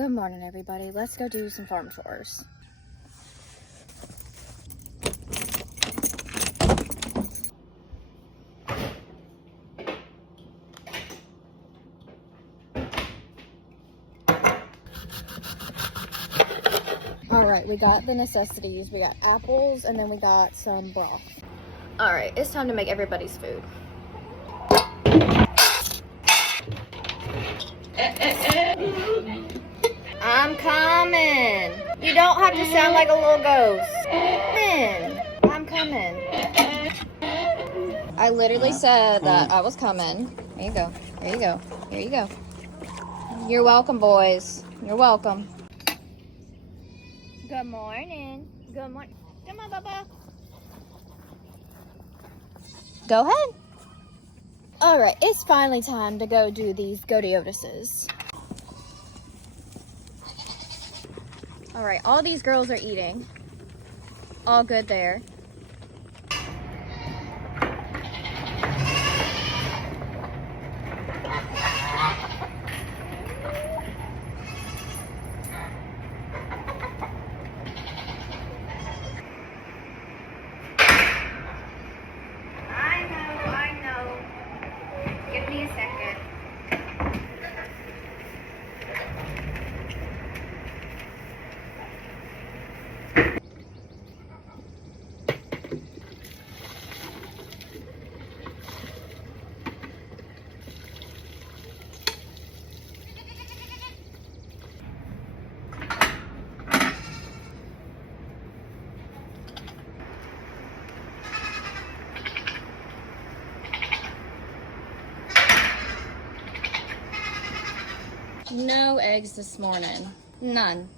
Good morning, everybody. Let's go do some farm chores. All right, we got the necessities. We got apples, and then we got some broth. All right, it's time to make everybody's food. I'm coming. You don't have to sound like a little ghost. I'm coming. I literally said that I was coming. There you go. There you go. There you go. You're welcome, boys. You're welcome. Good morning. Good morning. Come on, Bubba. Go ahead. All right, it's finally time to go do these godiotuses. All right, all these girls are eating. All good there. I know. Give me a second. No eggs this morning. None.